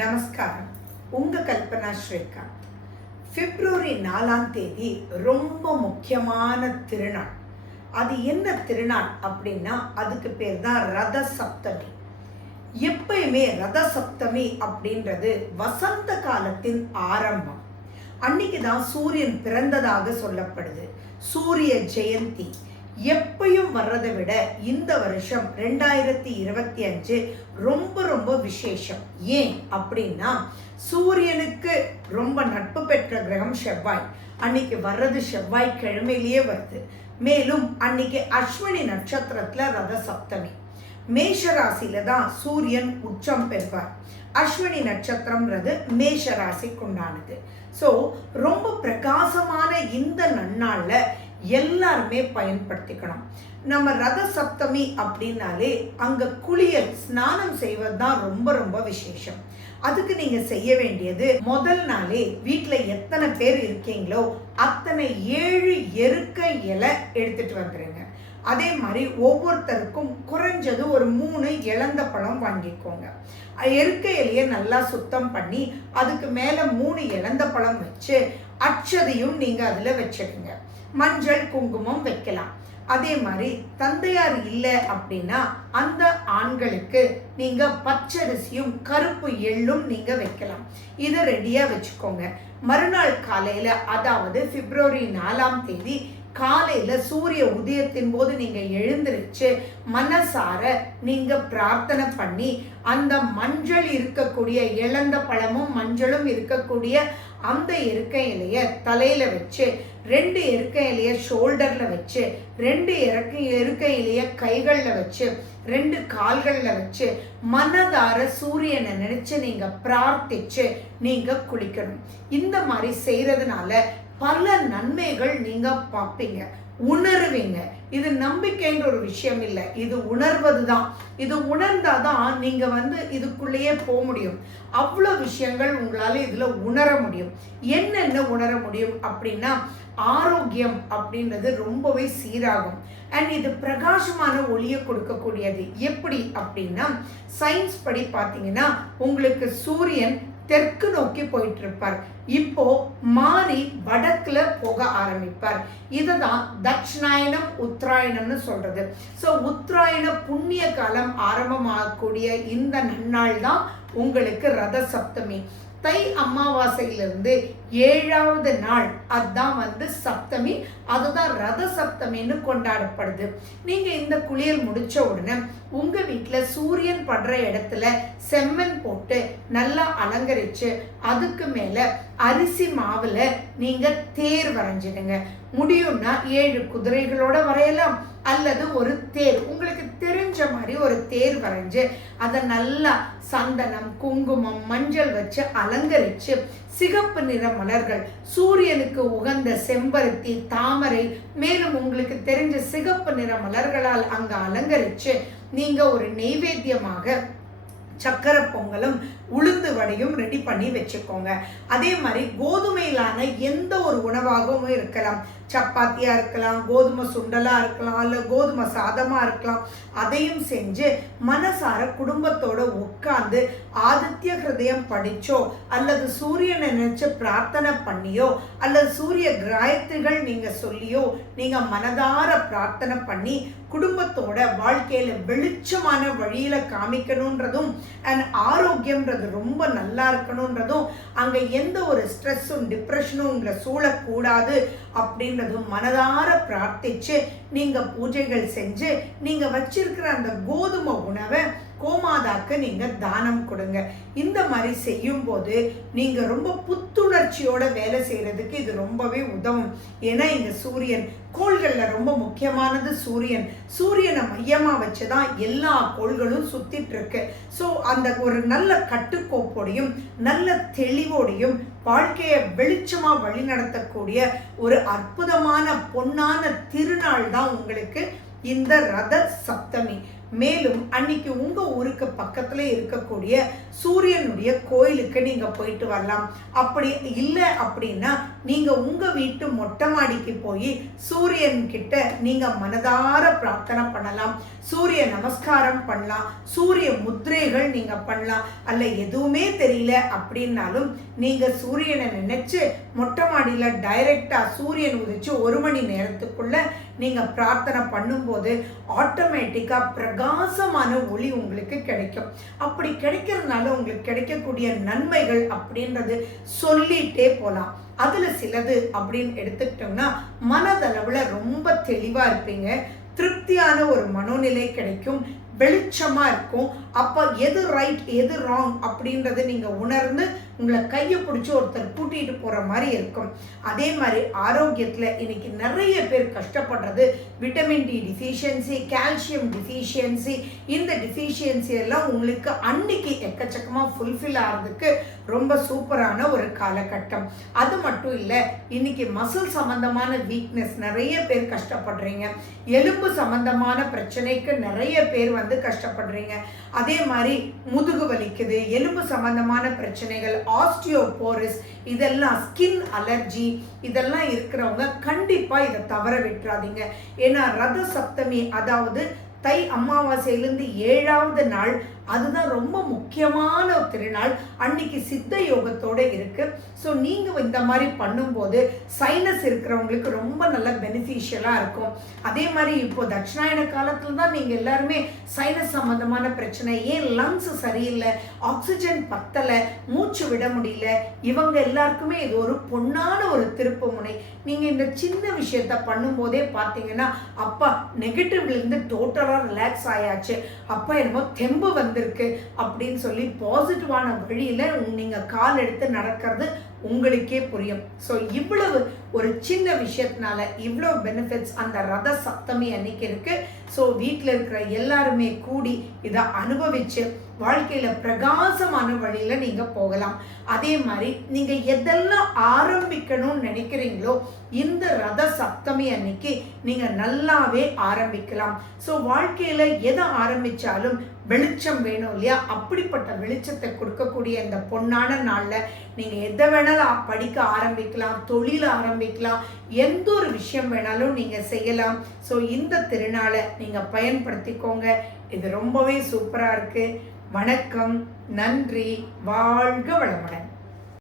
நமஸ்காரம். உங்கள் கல்பனா ஸ்ரீகாந்த். பிப்ரவரி 4ஆம் தேதி ரொம்ப முக்கியமான திருநாள். அது என்ன திருநாள் அப்படின்னா அதுக்கு பேர் தான் ரத சப்தமி. எப்பயுமே ரத சப்தமி அப்படின்றது வசந்த காலத்தின் ஆரம்பம். அன்னைக்கு தான் சூரியன் பிறந்ததாக சொல்லப்படுது. சூரிய ஜெயந்தி எப்பயும் வர்றதை விட இந்த வருஷம் 2025 ரொம்ப ரொம்ப விசேஷம். ஏன் அப்படின்னா சூரியனுக்கு ரொம்ப நட்பு பெற்ற கிரகம் செவ்வாய். அன்னைக்கு வர்றது செவ்வாய் கிழமையிலேயே வருது. மேலும் அன்னைக்கு அஸ்வினி நட்சத்திரத்துல ரத சப்தமி. மேஷ ராசியில தான் சூரியன் உச்சம் பெறுவார். அஸ்வினி நட்சத்திரம்ன்றது மேஷ ராசிக்கு உண்டானது. ஸோ ரொம்ப பிரகாசமான இந்த நன்னாளில் எல்லாருமே பயன்படுத்திக்கணும். நம்ம ரத சப்தமி அப்படின்னாலே அங்கே குளியல் ஸ்நானம் செய்வது தான் ரொம்ப ரொம்ப விசேஷம். அதுக்கு நீங்க செய்ய வேண்டியது முதல் நாளே வீட்டில் எத்தனை பேர் இருக்கீங்களோ அத்தனை 7 எருக்க இலை எடுத்துட்டு வந்துடுங்க. அதே மாதிரி ஒவ்வொருத்தருக்கும் குறைஞ்சது ஒரு 3 இலந்த பழம் வாங்கிக்கோங்க. எருக்க இலையை நல்லா சுத்தம் பண்ணி அதுக்கு மேலே 3 இலந்த பழம் வச்சு அட்சதையும் நீங்கள் அதில் வச்சுடுங்க. மஞ்சள் குங்குமம் வைக்கலாம். அதே மாதிரி தந்தையார் இல்லை அப்படின்னா அந்த ஆண்களுக்கு நீங்கள் பச்சரிசியும் கருப்பு எள்ளும் நீங்கள் வைக்கலாம். இதை ரெடியாக வச்சுக்கோங்க. மறுநாள் காலையில், அதாவது பிப்ரவரி 4ஆம் தேதி காலையில் சூரிய உதயத்தின் போது நீங்கள் எழுந்திருச்சு மனசார நீங்கள் பிரார்த்தனை பண்ணி அந்த மஞ்சள் இருக்கக்கூடிய இழந்த பழமும் மஞ்சளும் இருக்கக்கூடிய அந்த எருக்க இலைய தலையில் வச்சு 2 எருக்க இலைய ஷோல்டரில் வச்சு 2 எருக்க இலைய கைகளில் வச்சு 2 கால்களில் வச்சு மனதார சூரியனை நினைச்சு நீங்கள் பிரார்த்திச்சு நீங்கள் குளிக்கணும். இந்த மாதிரி செய்கிறதுனால பல நன்மைகள் நீங்க பார்ப்பீங்க, உணர்வீங்க. இது நம்பிக்கைன்ற ஒரு விஷயம் இல்லை, இது உணர்வது தான். இது உணர்ந்தாதான் நீங்க இதுக்குள்ளேயே போக முடியும். அவ்வளோ விஷயங்கள் உங்களால இதுல உணர முடியும். என்னென்ன உணர முடியும் அப்படின்னா ஆரோக்கியம் அப்படின்றது ரொம்பவே சீராகும். அண்ட் இது பிரகாசமான ஒளியை கொடுக்கக்கூடியது. எப்படி அப்படின்னா சயின்ஸ் படி பார்த்தீங்கன்னா உங்களுக்கு சூரியன் தெற்கு நோக்கி போயிட்டு இருப்பார். இப்போ மாறி வடக்குல போக ஆரம்பிப்பார். இதுதான் தட்சிணாயனம் உத்தராயணம்னு சொல்றது. ஸோ உத்தராயண புண்ணிய காலம் ஆரம்பமாகக்கூடிய இந்த நன்னாள் தான் உங்களுக்கு ரத சப்தமி. தை அமாவாசையிலிருந்து 7ஆவது நாள் அதுதான் சப்தமி. அதுதான் ரத சப்தமின்னு கொண்டாடப்படுது. நீங்க இந்த குளியல் முடிச்ச உடனே உங்க வீட்டில் சூரியன் படுற இடத்துல செம்மண் போட்டு நல்லா அலங்கரிச்சு அதுக்கு மேல அரிசி மாவுல நீங்க தேர் வரைஞ்சிடுங்க. முடியும்னா 7 குதிரைகளோட வரையலாம், அல்லது ஒரு தேர் உங்களுக்கு தெரிஞ்ச மாதிரி ஒரு தேர் வரைஞ்சு அதை நல்லா சந்தனம் குங்குமம் மஞ்சள் வச்சு அலங்கரிச்சு சிகப்பு நிற மலர்கள், சூரியனுக்கு உகந்த செம்பருத்தி தாமரை மேலும் உங்களுக்கு தெரிஞ்ச சிகப்பு நிற மலர்களால் அங்க அலங்கரிச்சு நீங்க ஒரு நெய்வேத்தியமாக சக்கரை பொங்கலும் உளுந்து வடையும் ரெடி பண்ணி வச்சுக்கோங்க. அதே மாதிரி கோதுமையிலான எந்த ஒரு உணவாகவும் இருக்கலாம். சப்பாத்தியா இருக்கலாம், கோதுமை சுண்டலா இருக்கலாம், இல்லை கோதுமை சாதமா இருக்கலாம். அதையும் செஞ்சு மனசார குடும்பத்தோட உட்கார்ந்து ஆதித்ய ஹிருதயம் படிச்சோ அல்லது சூரியனை நினைச்சு பிரார்த்தனை பண்ணியோ அல்லது சூரிய காயத்ரிகள் நீங்க சொல்லியோ நீங்க மனதார பிரார்த்தனை பண்ணி குடும்பத்தோட வாழ்க்கையில வெளிச்சமான வழியில காமிக்கணும்ன்றதும் அண்ட் ஆரோக்கியம்ன்றது ரொம்ப நல்லா இருக்கணும்ன்றதும் அங்க எந்த ஒரு ஸ்ட்ரெஸ்ஸும் டிப்ரெஷனும் உங்களை சூழக்கூடாது அப்படின்றதும் மனதார பிரார்த்திச்சு நீங்க பூஜைகள் செஞ்சு நீங்க வச்சிருக்கிற அந்த கோதுமை உணவை கோமாதாக்கு நீங்க தானம் கொடுங்க. இந்த மாதிரி செய்யும் போது நீங்க ரொம்ப புத்துணர்ச்சியோட வேலை செய்யறதுக்கு இது ரொம்பவே உதவும். ஏன்னா இங்க சூரியன், கோள்கள்ல ரொம்ப முக்கியமானது சூரியன். சூரியனை மையமா வச்சுதான் எல்லா கோள்களும் சுத்திட்டு இருக்கு. ஸோ அந்த ஒரு நல்ல கட்டுக்கோப்போடையும் நல்ல தெளிவோடையும் வாழ்க்கையை வெளிச்சமா வழி நடத்தக்கூடிய ஒரு அற்புதமான பொன்னான திருநாள் தான் உங்களுக்கு இந்த ரத சப்தமி. மேலும் அன்னைக்கு உங்க ஊருக்கு பக்கத்துல இருக்கக்கூடிய சூரியனுடைய கோயிலுக்கு நீங்க போயிட்டு வரலாம். அப்படி இல்லை அப்படின்னா நீங்க உங்க வீட்டு மொட்டை மாடிக்கு போய் சூரியன் கிட்ட நீங்க மனதார பிரார்த்தனை பண்ணலாம், சூரிய நமஸ்காரம் பண்ணலாம், சூரிய முத்திரைகள் நீங்க பண்ணலாம். அல்ல எதுவுமே தெரியல அப்படின்னாலும் நீங்க சூரியனை நினைச்சு மொட்டை மாடியில டைரக்டா சூரியன் உதிச்சு 1 மணி நேரத்துக்குள்ள நீங்க பிரார்த்தனை பண்ணும்போது ஆட்டோமேட்டிக்கா பிரகாசமான ஒளி உங்களுக்கு கிடைக்கும். அப்படி கிடைக்கிறதுனால உங்களுக்கு கிடைக்கக்கூடிய நன்மைகள் அப்படின்றது சொல்லிட்டே போலாம். அதுல சிலது அப்படின்னு எடுத்துக்கிட்டோம்னா மனதளவுல ரொம்ப தெளிவா இருப்பீங்க, திருப்தியான ஒரு மனோநிலை கிடைக்கும், வெளிச்சமா இருக்கும். அப்ப எது ரைட் எது ராங் அப்படின்றத நீங்க உணர்ந்து உங்களை கையை பிடிச்சி ஒருத்தர் கூட்டிட்டு போற மாதிரி இருக்கும். அதே மாதிரி ஆரோக்கியத்துல இன்னைக்கு நிறைய பேர் கஷ்டப்படுறது vitamin D deficiency, calcium deficiency. இந்த டிஃபிஷியன்சி எல்லாம் உங்களுக்கு அன்னைக்கு எக்கச்சக்கமா ஃபுல்ஃபில் ஆகிறதுக்கு ரொம்ப சூப்பரான ஒரு காலகட்டம். அது மட்டும் இல்லை, இன்னைக்கு மசில் சம்பந்தமான வீக்னஸ் நிறைய பேர் கஷ்டப்படுறீங்க, எலும்பு சம்பந்தமான பிரச்சனைக்கு நிறைய பேர் கஷ்டப்படுறீங்க. அதே மாதிரி முதுகு வலிக்குது, எலும்பு சம்பந்தமான பிரச்சனைகள், ஆஸ்டியோபோரிஸ், இதெல்லாம் ஸ்கின் அலர்ஜி, இதெல்லாம் இருக்கிறவங்க கண்டிப்பா இதை தவற விட்டுறாதீங்க. ஏன்னா ரத சப்தமி, அதாவது தை அமாவாசையிலிருந்து 7வது நாள், அதுதான் ரொம்ப முக்கியமான ஒரு திருநாள். அன்னைக்கு சித்த யோகத்தோட இருக்கு. ஸோ நீங்க இந்த மாதிரி பண்ணும்போது சைனஸ் இருக்கிறவங்களுக்கு ரொம்ப நல்ல பெனிஃபிஷியலா இருக்கும். அதே மாதிரி இப்போ தட்சிணாயன காலத்துல தான் நீங்க எல்லாருமே சைனஸ் சம்பந்தமான பிரச்சனை, ஏன் லங்ஸ் சரியில்லை, ஆக்சிஜன் பத்தலை, மூச்சு விட முடியல, இவங்க எல்லாருக்குமே இது ஒரு பொன்னான ஒரு திருப்பு முனை. நீங்க இந்த சின்ன விஷயத்த பண்ணும்போதே பார்த்தீங்கன்னா அப்பா நெகட்டிவ்ல இருந்து டோட்டலா ரிலாக்ஸ் ஆயாச்சு, அப்பா என்னமோ தெம்பு வந்திருக்கு அப்படின்னு சொல்லி பாசிட்டிவான வழியில நீங்க கால் எடுத்து நடக்கிறது உங்களுக்கே புரியும். ஸோ இவ்வளவு ஒரு சின்ன விஷயத்தினால இவ்வளவு பெனிஃபிட்ஸ் அந்த ரத சப்தமி அன்னைக்கு இருக்கு. ஸோ வீட்டில் இருக்கிற எல்லாருமே கூடி இதை அனுபவிச்சு வாழ்க்கையில பிரகாசமான வழியில நீங்க போகலாம். அதே மாதிரி நீங்க எதெல்லாம் ஆரம்பிக்கணும்னு நினைக்கிறீங்களோ இந்த ரத சப்தமி அன்னைக்கு நீங்க நல்லாவே ஆரம்பிக்கலாம். ஸோ வாழ்க்கையில எதை ஆரம்பிச்சாலும் வெளிச்சம் வேணும் இல்லையா? அப்படிப்பட்ட வெளிச்சத்தை கொடுக்கக்கூடிய இந்த பொன்னான நாள்ல நீங்க எதை வேணாலும் படிக்க ஆரம்பிக்கலாம், தொழில் ஆரம்பிக்கலாம், எந்த ஒரு விஷயம் வேணாலும் நீங்க செய்யலாம். ஸோ இந்த திருநாளை நீங்க பயன்படுத்திக்கோங்க. இது ரொம்பவே சூப்பரா இருக்கு. வணக்கம், நன்றி, வாழ்க வளமுடன்.